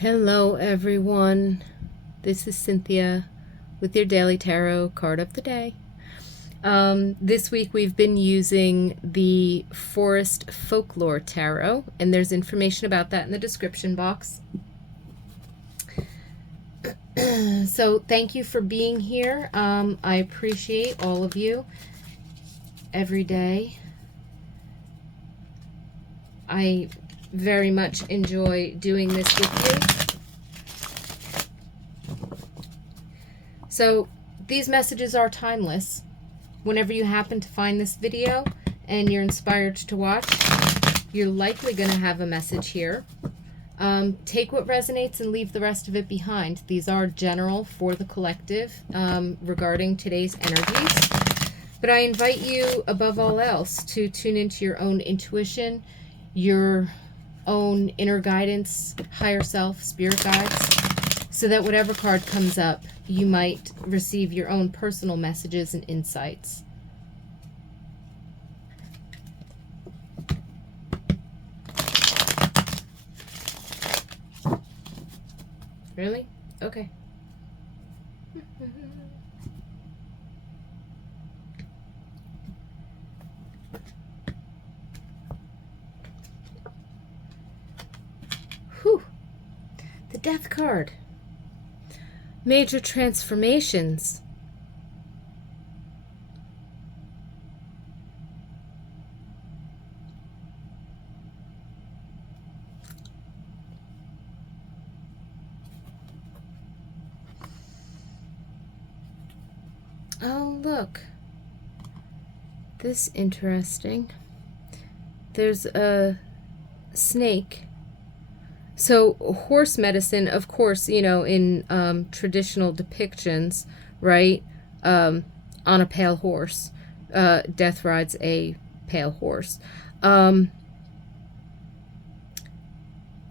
Hello everyone, this is Cynthia with your Daily Tarot card of the day. This week we've been using the Forest Folklore Tarot, and there's information about that in the description box. So thank you for being here. I appreciate all of you every day. I very much enjoy doing this with you. So these messages are timeless. Whenever you happen to find this video and you're inspired to watch, you're likely going to have a message here. Take what resonates and leave the rest of it behind. These are general for the collective regarding today's energies. But I invite you, above all else, to tune into your own intuition, your own inner guidance, higher self, spirit guides, so that whatever card comes up, you might receive your own personal messages and insights. Really? Okay. Whew. The Death card. Major transformations. Oh, look. This is interesting. There's a snake. So horse medicine, of course, you know, in traditional depictions, right, on a pale horse. Death rides a pale horse.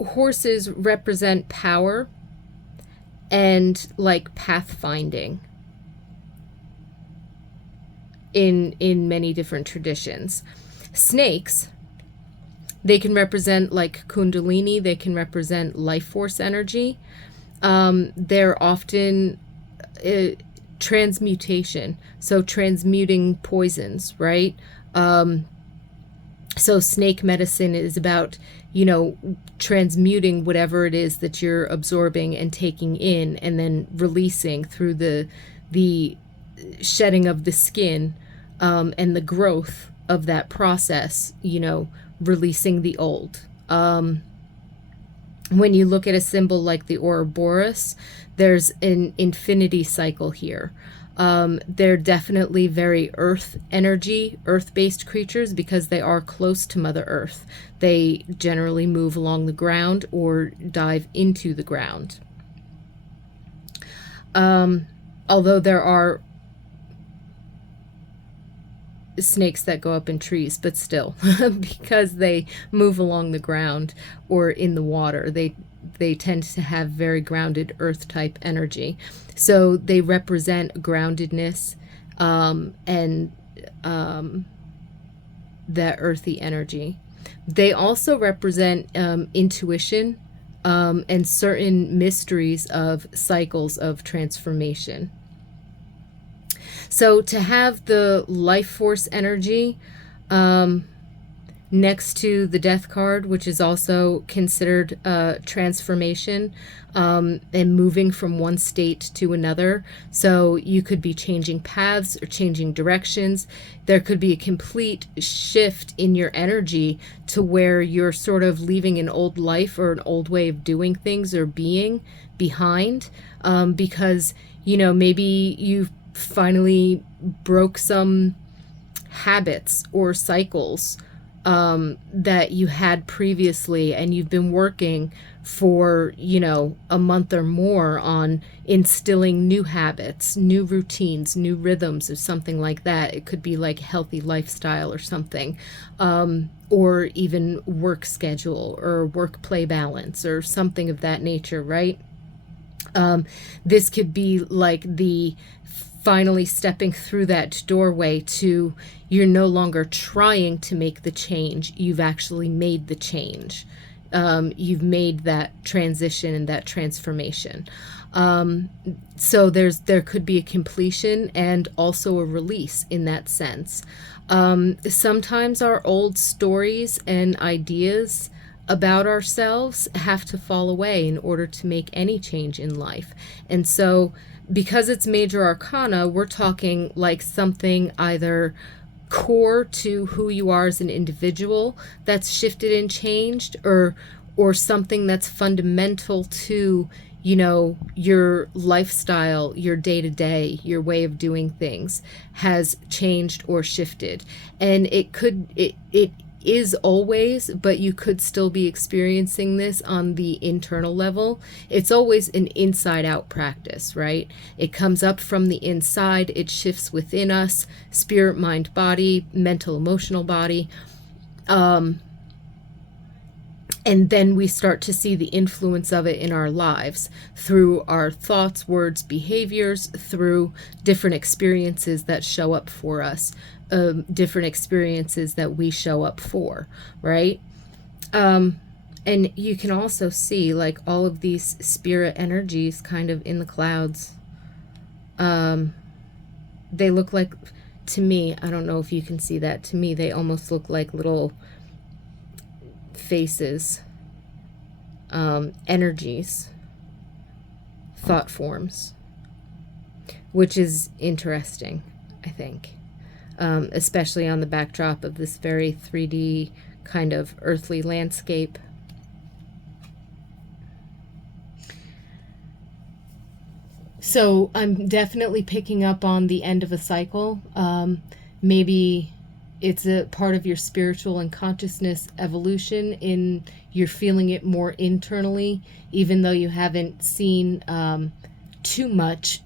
Horses represent power and like pathfinding in many different traditions. Snakes, they can represent like kundalini, they can represent life force energy. They're often transmutation, so transmuting poisons, right? So snake medicine is about, you know, transmuting whatever it is that you're absorbing and taking in, and then releasing through the shedding of the skin, and the growth of that process, you know, releasing the old. When you look at a symbol like the Ouroboros, there's an infinity cycle here. They're definitely very earth energy, earth-based creatures, because they are close to Mother Earth. They generally move along the ground or dive into the ground. Although there are snakes that go up in trees, but still, because they move along the ground or in the water, they tend to have very grounded earth type energy. So they represent groundedness, and that earthy energy. They also represent intuition, and certain mysteries of cycles of transformation. So to have the life force energy next to the Death card, which is also considered transformation, and moving from one state to another. So you could be changing paths or changing directions. There could be a complete shift in your energy to where you're sort of leaving an old life or an old way of doing things or being behind, because, you know, maybe you've finally broke some habits or cycles that you had previously, and you've been working for, you know, a month or more on instilling new habits, new routines, new rhythms, or something like that. It could be like healthy lifestyle or something, or even work schedule or work-play balance or something of that nature, right? This could be like the finally stepping through that doorway to, you're no longer trying to make the change, you've actually made the change. you've made that transition and that transformation. So there could be a completion and also a release in that sense. Sometimes our old stories and ideas about ourselves have to fall away in order to make any change in life. And so, because it's major arcana, we're talking like something either core to who you are as an individual that's shifted and changed, or something that's fundamental to, you know, your lifestyle, your day to day, your way of doing things has changed or shifted. And it is always, but you could still be experiencing this on the internal level. It's always an inside out practice, right? It comes up from the inside, it shifts within us, spirit, mind, body, mental, emotional body. And then we start to see the influence of it in our lives through our thoughts, words, behaviors, through different experiences that show up for us, different experiences that we show up for, right? And you can also see like all of these spirit energies kind of in the clouds. They look like, to me, I don't know if you can see that, to me they almost look like little faces, energies, thought forms, which is interesting, I think, especially on the backdrop of this very 3D kind of earthly landscape. So I'm definitely picking up on the end of a cycle. Maybe it's a part of your spiritual and consciousness evolution, in you're feeling it more internally, even though you haven't seen too much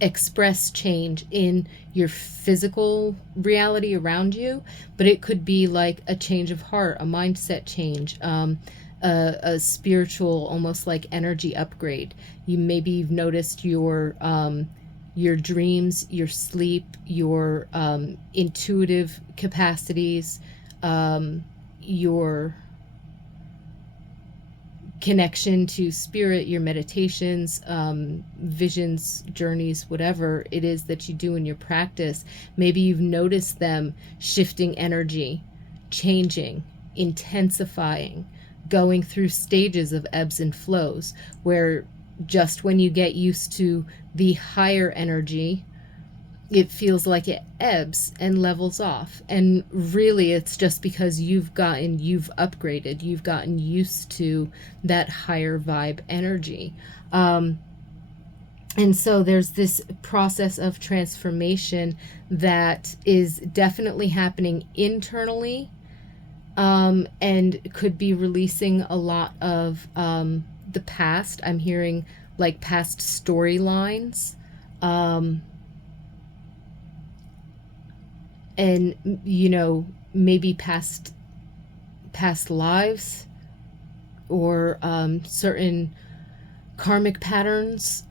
express change in your physical reality around you. But it could be like a change of heart, a mindset change, a spiritual, almost like energy upgrade. You've noticed your dreams, your sleep, your intuitive capacities, your connection to spirit, your meditations, visions, journeys, whatever it is that you do in your practice. Maybe you've noticed them shifting energy, changing, intensifying, going through stages of ebbs and flows, where just when you get used to the higher energy, it feels like it ebbs and levels off. And really, it's just because you've upgraded, you've gotten used to that higher vibe energy. And so there's this process of transformation that is definitely happening internally, and could be releasing a lot of the past. I'm hearing like past storylines, and you know, maybe past lives, or certain karmic patterns.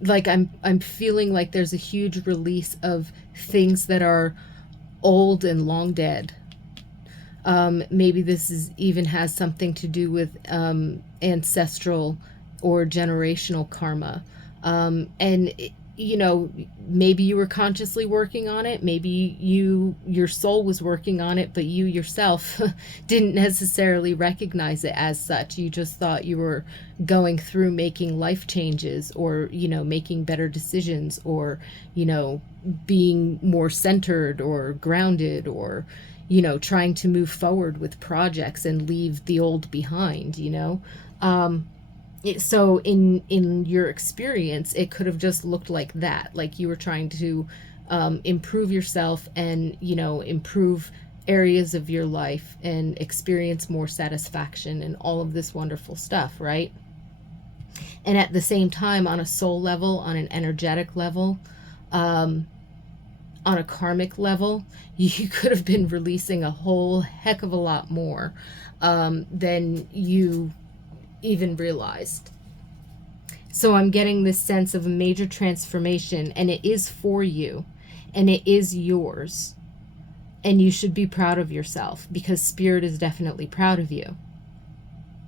Like I'm feeling like there's a huge release of things that are old and long dead. Maybe this even has something to do with ancestral or generational karma. And you know, maybe you were consciously working on it, maybe your soul was working on it, but you yourself didn't necessarily recognize it as such. You just thought you were going through making life changes, or, you know, making better decisions, or, you know, being more centered or grounded, or, you know, trying to move forward with projects and leave the old behind, you know. So in your experience, it could have just looked like that, like you were trying to improve yourself, and, you know, improve areas of your life and experience more satisfaction and all of this wonderful stuff, right? And at the same time, on a soul level, on an energetic level, on a karmic level, you could have been releasing a whole heck of a lot more than you even realized. So I'm getting this sense of a major transformation, and it is for you, and it is yours. And you should be proud of yourself, because Spirit is definitely proud of you.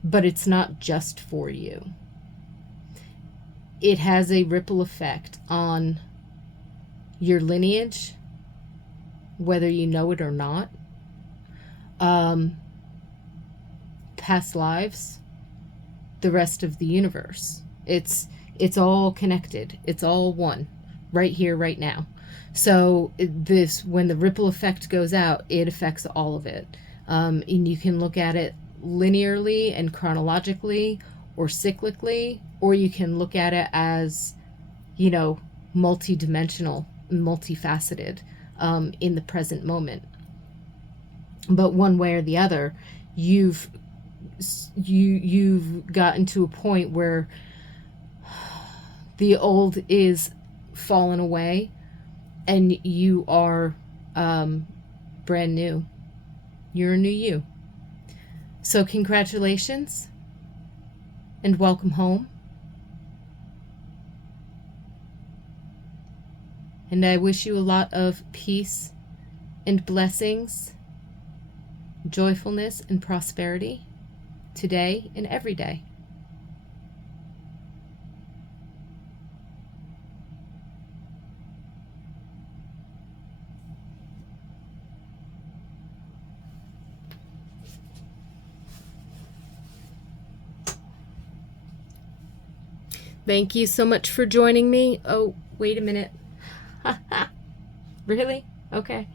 But it's not just for you. It has a ripple effect on your lineage, whether you know it or not. Past lives, the rest of the universe. It's all connected. It's all one, right here, right now. So when the ripple effect goes out, it affects all of it. And you can look at it linearly and chronologically, or cyclically, or you can look at it as, multidimensional, multifaceted, in the present moment. But one way or the other, you've gotten to a point where the old is fallen away, and you are brand new. You're a new you. So congratulations and welcome home. And I wish you a lot of peace and blessings, joyfulness and prosperity today and every day. Thank you so much for joining me. Oh, wait a minute. Really? Okay.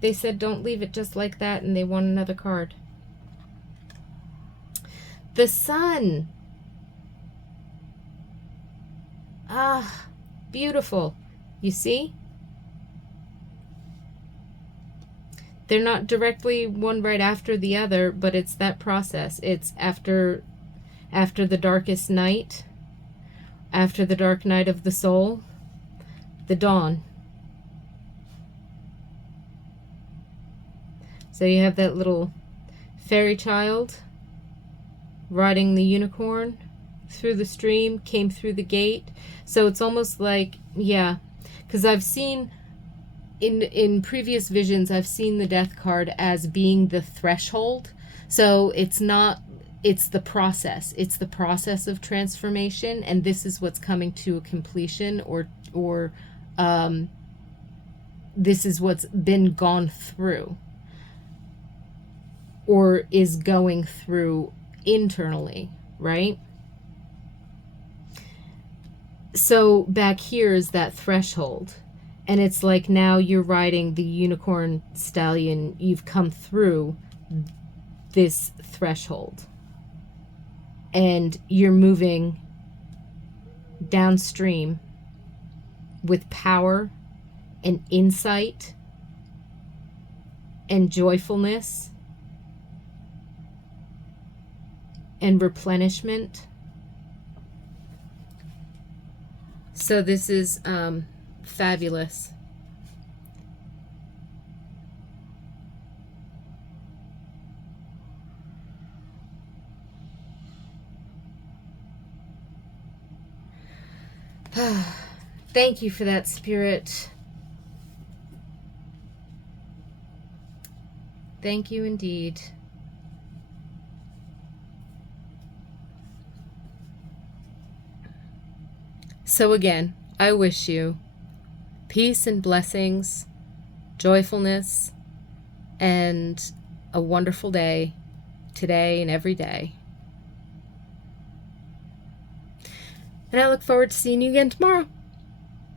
They said don't leave it just like that, and they want another card. The sun. Ah, beautiful. You see? They're not directly one right after the other, but it's that process. It's after the darkest night, after the dark night of the soul, the dawn. So you have that little fairy child riding the unicorn through the stream, came through the gate. So it's almost like, yeah, because I've seen in previous visions, I've seen the death card as being the threshold. So it's not, it's the process. It's the process of transformation, and this is what's coming to a completion, or this is what's been gone through, or is going through internally, right? So back here is that threshold, and it's like now you're riding the unicorn stallion. You've come through this threshold, and you're moving downstream with power and insight and joyfulness and replenishment. So this is fabulous. Thank you for that, Spirit. Thank you indeed. So again, I wish you peace and blessings, joyfulness, and a wonderful day today and every day. And I look forward to seeing you again tomorrow.